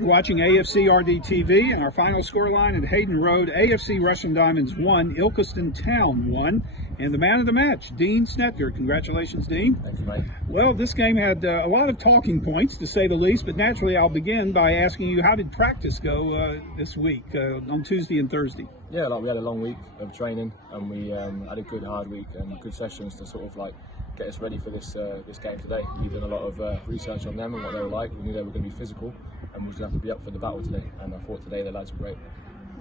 You're watching AFCRDTV, and our final scoreline at Hayden Road, AFC Rushden Diamonds 1, Ilkeston Town 1, and the man of the match, Dean Snedker. Congratulations, Dean. Thanks, mate. Well, this game had a lot of talking points, to say the least, but naturally I'll begin by asking you, how did practice go this week, on Tuesday and Thursday? Yeah, we had a long week of training, and we had a good hard week and good sessions to sort of get us ready for this game today. We've done a lot of research on them and what they were like. We knew they were going to be physical and we were going to have to be up for the battle today, and I thought today the lads were great.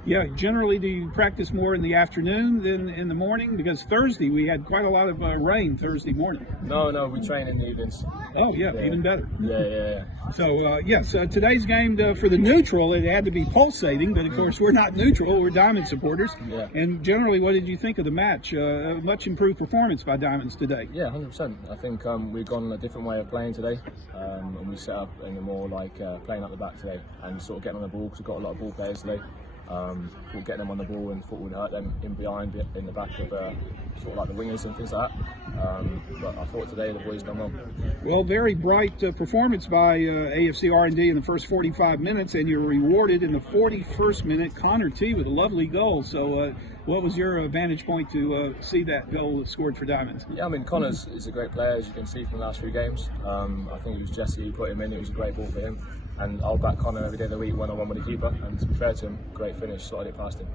Yeah, generally do you practice more in the afternoon than in the morning? Because Thursday we had quite a lot of rain Thursday morning. No, we train in the evenings. Oh yeah, even better. Yeah. So yes, today's game for the neutral, it had to be pulsating, but of course we're not neutral, we're Diamond supporters. Yeah. And generally, what did you think of the match? A much improved performance by Diamonds today. Yeah, 100%. I think we've gone a different way of playing today, and we set up in a more playing up the back today and sort of getting on the ball, because we've got a lot of ball players today. We'll get them on the ball and thought we'd hurt them in the back of sort of like the wingers and things like that. But I thought today the boys done well. Well, very bright performance by AFC R&D in the first 45 minutes, and you're rewarded in the 41st minute. Connor T with a lovely goal. So what was your vantage point to see that goal scored for Diamonds? Yeah, I mean, Connor's is a great player, as you can see from the last few games. I think it was Jesse who put him in. It was a great ball for him. And I'll back Connor every day of the week, one-on-one with the keeper, and to be fair to him, great finish, slotted it past him.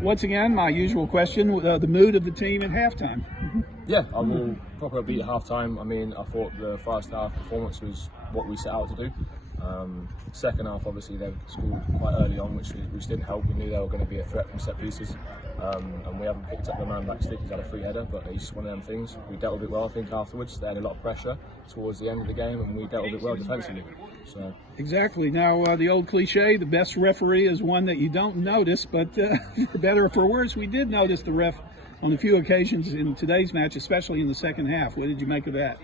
Once again, my usual question, the mood of the team at halftime. Yeah, I will proper beat at half-time. I mean, I thought the first half performance was what we set out to do. Second half, obviously, they scored quite early on, which didn't help. We knew they were going to be a threat from set pieces. And we haven't picked up the man back stick. He's had a free header, but it's just one of them things. We dealt with it well, I think, afterwards. They had a lot of pressure towards the end of the game, and we dealt with it well defensively. So. Exactly. Now, the old cliche, the best referee is one that you don't notice, but for better or for worse, we did notice the ref on a few occasions in today's match, especially in the second half. What did you make of that?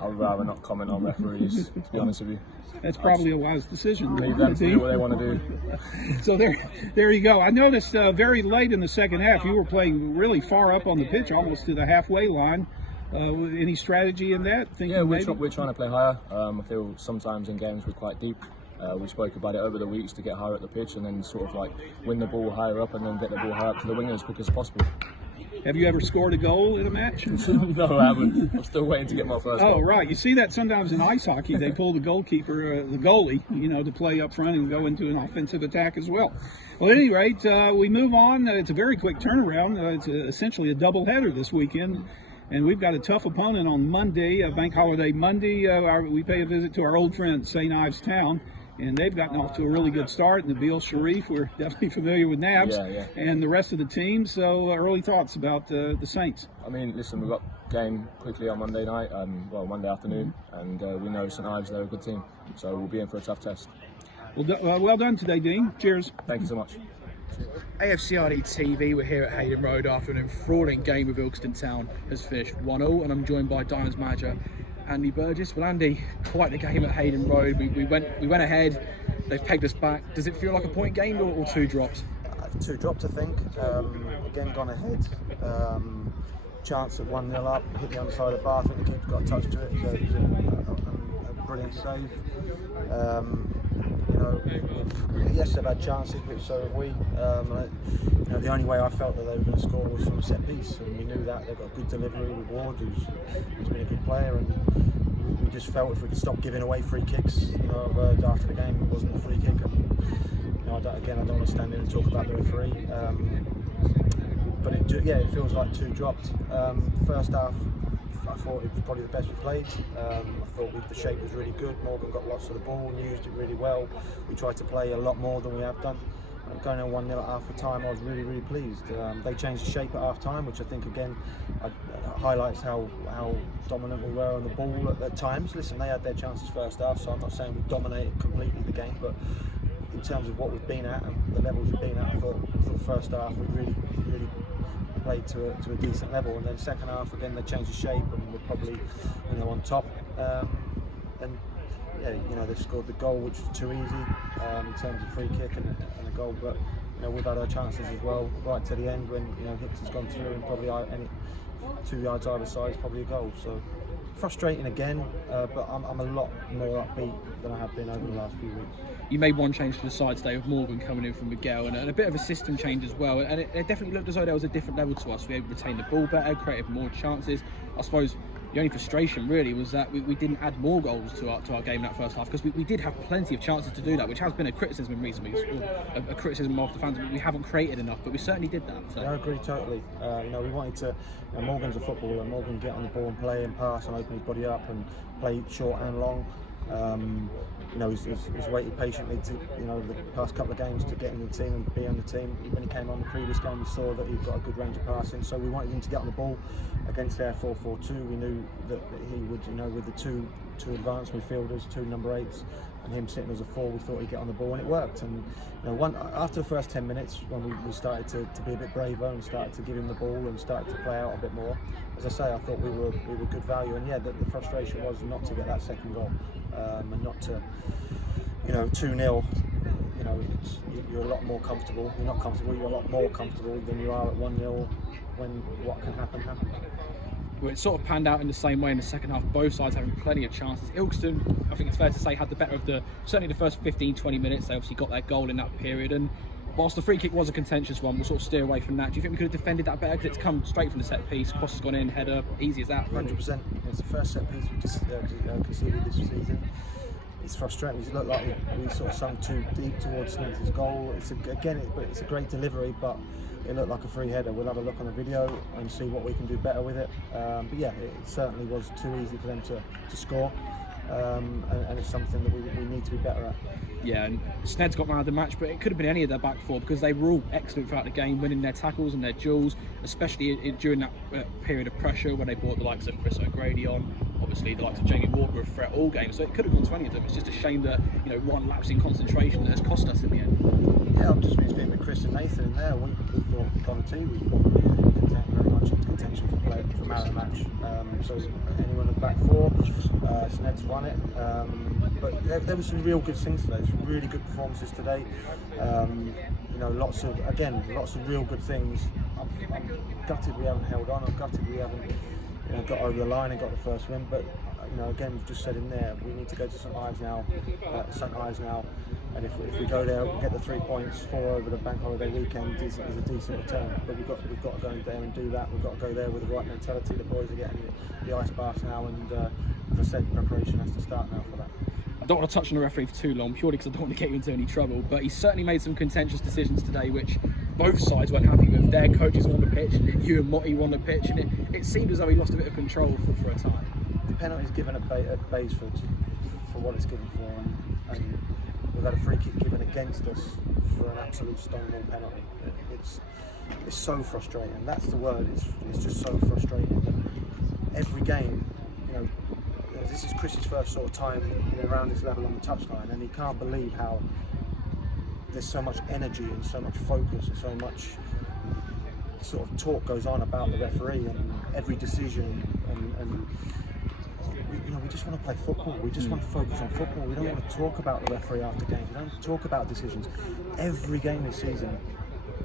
I'd rather not comment on referees, to be honest with you. That's probably a wise decision. Leave them to do what they want to do. So there you go. I noticed very late in the second half you were playing really far up on the pitch, almost to the halfway line. Any strategy in that? Yeah, we're trying to play higher. I feel sometimes in games we're quite deep. We spoke about it over the weeks to get higher at the pitch and then sort of win the ball higher up and then get the ball higher up to the wingers as quick as possible. Have you ever scored a goal in a match? No, I haven't. I'm still waiting to get my first goal. Oh, right. You see that sometimes in ice hockey. They pull the goalkeeper, the goalie, to play up front and go into an offensive attack as well. Well, at any rate, we move on. It's a very quick turnaround. It's essentially a doubleheader this weekend. And we've got a tough opponent on Monday, Bank Holiday Monday. We pay a visit to our old friend, St. Ives Town. And they've gotten off to a really good start. Nabil Sharif, we're definitely familiar with Nabs, and the rest of the team. So early thoughts about the Saints? I mean, listen, we've got game quickly on Monday night, Monday afternoon, and we know St. Ives, they're a good team. So we'll be in for a tough test. Well done today, Dean. Cheers. Thank you so much. AFCRDTV, we're here at Hayden Road after an enthralling game with Ilkeston Town has finished 1-0, and I'm joined by Diamonds manager Andy Burgess. Well, Andy, quite the game at Hayden Road. We went ahead. They've pegged us back. Does it feel like a point game or two drops? Two drops, I think. Again, gone ahead. Chance at 1-0 up. Hit the underside of the bar. I think the keeper got a touch to it. So it was a brilliant save. Yes, they've had chances, but so have we. The only way I felt that they were going to score was from a set piece, and we knew that. They've got a good delivery with Ward, who's been a good player, and we just felt if we could stop giving away free kicks. After the game, it wasn't a free kick, and I don't want to stand in and talk about the referee. But it feels like two dropped. First half, I thought it was probably the best we played. I thought the shape was really good. Morgan got lots of the ball and used it really well. We tried to play a lot more than we have done. Going on 1-0 at half the time, I was really, really pleased. They changed the shape at half time, which I think again highlights how dominant we were on the ball at times. Listen, they had their chances first half, so I'm not saying we dominated completely the game, but in terms of what we've been at and the levels we've been at, I thought first half we really played to a decent level, and then second half again they changed the shape and we're probably on top. They've scored the goal, which was too easy in terms of free kick and a goal, but we've had our chances as well right to the end when Hicks has gone through and probably any 2 yards either side is probably a goal. So frustrating again, but I'm a lot more upbeat than I have been over the last few weeks. You made one change to the side today with Morgan coming in from Miguel, and a bit of a system change as well. And it definitely looked as though there was a different level to us. We were able to retain the ball better, created more chances. I suppose the only frustration really was that we didn't add more goals to our game in that first half, because we did have plenty of chances to do that, which has been a criticism in recent weeks, a criticism of the fans. We haven't created enough, but we certainly did that. So. I agree totally. We wanted to. Morgan's a footballer. Morgan get on the ball and play and pass and open his body up and play short and long. He's waited patiently to, the past couple of games to get in the team and be on the team. When he came on the previous game, we saw that he's got a good range of passing, so we wanted him to get on the ball against their 4-4-2. We knew that he would, with the two advanced midfielders, 2 number 8s, and him sitting as a 4, we thought he'd get on the ball, and it worked. And after the first 10 minutes, when we started to be a bit braver and started to give him the ball and started to play out a bit more, as I say, I thought we were good value. And the frustration was not to get that second goal, and not to, 2-0. You're a lot more comfortable. You're not comfortable. You're a lot more comfortable than you are at 1-0 when what can happen happens. Well, it sort of panned out in the same way in the second half, both sides having plenty of chances. Ilkeston, I think it's fair to say, had the better of certainly the first 15-20 minutes. They obviously got their goal in that period, and whilst the free kick was a contentious one, we'll sort of steer away from that. Do you think we could have defended that better? Because it's come straight from the set piece, cross has gone in, header, easy as that. 100%. It's the first set piece we just conceded this season. It's frustrating. It looked like we sort of sunk too deep towards Snedker's goal. It's a great delivery, but it looked like a free header. We'll have a look on the video and see what we can do better with it. It certainly was too easy for them to score, and it's something that we need to be better at. Yeah, and Sned's got man of the match, but it could have been any of their back four, because they were all excellent throughout the game, winning their tackles and their duels, especially during that period of pressure when they brought the likes of Chris O'Grady on. Obviously, the likes of Jamie Walker were a threat all game, so it could have gone to any of them. It's just a shame that one lapse in concentration that has cost us in the end. Yeah, I'm just being with Chris and Nathan in there. We thought Conte was probably very much into contention to play for man of the match. So anyone in the back four, Sned's won it. But there were some real good things today. Some really good performances today. Lots of real good things. I'm gutted we haven't held on. I'm gutted we haven't got over the line and got the first win. But again, we've just said in there, we need to go to St Ives now. And if we go there, we get the 3 points, 4 over the bank holiday weekend is a decent return. But we've got to go there and do that. We've got to go there with the right mentality. The boys are getting the ice bath now, and as I said, preparation has to start now for that. I don't want to touch on the referee for too long, purely because I don't want to get you into any trouble, but he certainly made some contentious decisions today which both sides weren't happy with. Their coaches were on the pitch, and you and Motti were on the pitch, and it seemed as though he lost a bit of control for a time. The penalty's given at Basford for what it's given for, and we've had a free kick given against us for an absolute stonewall penalty. It's so frustrating. That's the word. It's just so frustrating. Every game, this is Chris's first sort of time around this level on the touchline, and he can't believe how there's so much energy and so much focus and so much sort of talk goes on about the referee and every decision, and we just want to play football. We just want to focus on football. We don't want to talk about the referee after games. We don't talk about decisions. Every game this season,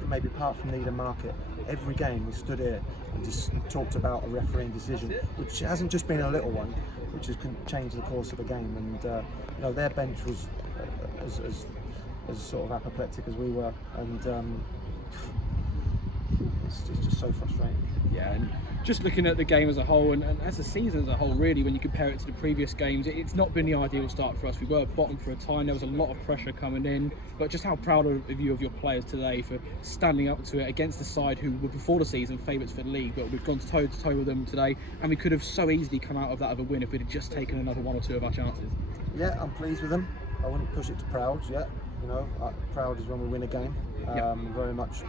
maybe apart from Needham Market, every game we stood here and just talked about a refereeing decision, which hasn't just been a little one, which has changed the course of the game. And their bench was as sort of apoplectic as we were, and it's just so frustrating. Yeah, and just looking at the game as a whole, and as a season as a whole, really, when you compare it to the previous games, it's not been the ideal start for us. We were bottom for a time. There was a lot of pressure coming in, but just how proud of you of your players today for standing up to it against the side who were before the season favourites for the league, but we've gone toe to toe with them today, and we could have so easily come out of that of a win if we'd have just taken another 1 or 2 of our chances. Yeah, I'm pleased with them. I wouldn't push it to proud yet. Proud is when we win a game. Very much,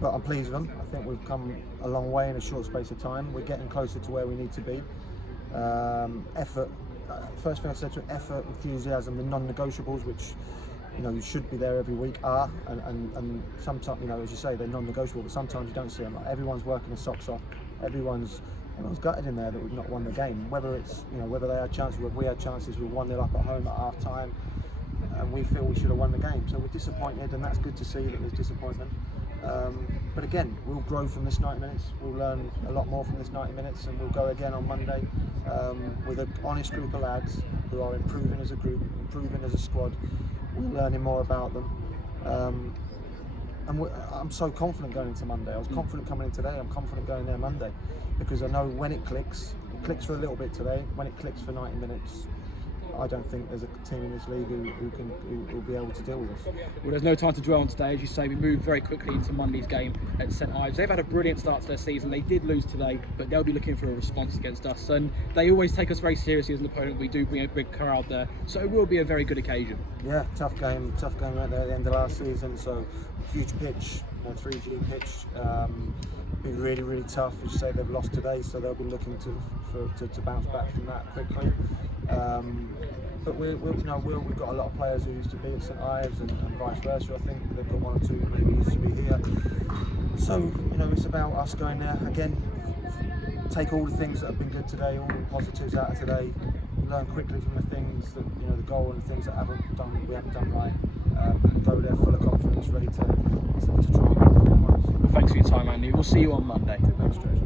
but I'm pleased with them. I think we've come a long way in a short space of time. We're getting closer to where we need to be. Effort. First thing I said to effort, enthusiasm, the non-negotiables, which you should be there every week, are, and sometimes, as you say, they're non-negotiable, but sometimes you don't see them. Like, everyone's working their socks off. Everyone's gutted in there that we've not won the game. Whether it's whether they had chances, whether we had chances, we 1-0 up at home at half time, and we feel we should have won the game. So we're disappointed, and that's good to see that there's disappointment. But again, we'll grow from this 90 minutes. We'll learn a lot more from this 90 minutes, and we'll go again on Monday with an honest group of lads who are improving as a group, improving as a squad. We're learning more about them. I'm so confident going into Monday. I was confident coming in today. I'm confident going there Monday because I know when it clicks for a little bit today. When it clicks for 90 minutes, I don't think there's a team in this league who will be able to deal with us. Well, there's no time to dwell on today. As you say, we moved very quickly into Monday's game at St Ives. They've had a brilliant start to their season. They did lose today, but they'll be looking for a response against us. And they always take us very seriously as an opponent. We do bring a big crowd there, so it will be a very good occasion. Yeah, tough game out there at the end of last season. So huge pitch, 3G pitch. Be really, really tough. As you say, they've lost today, so they'll be looking to bounce back from that quickly. But we've got a lot of players who used to be at St Ives and vice versa. I think they've got one or two who maybe used to be here. So it's about us going there again. Take all the things that have been good today, all the positives out of today. Learn quickly from the things that the goal and the things that we haven't done right. Go there full of confidence, ready to try and win. Well, thanks for your time, Andy. We'll see you on Monday. Thanks, Josh.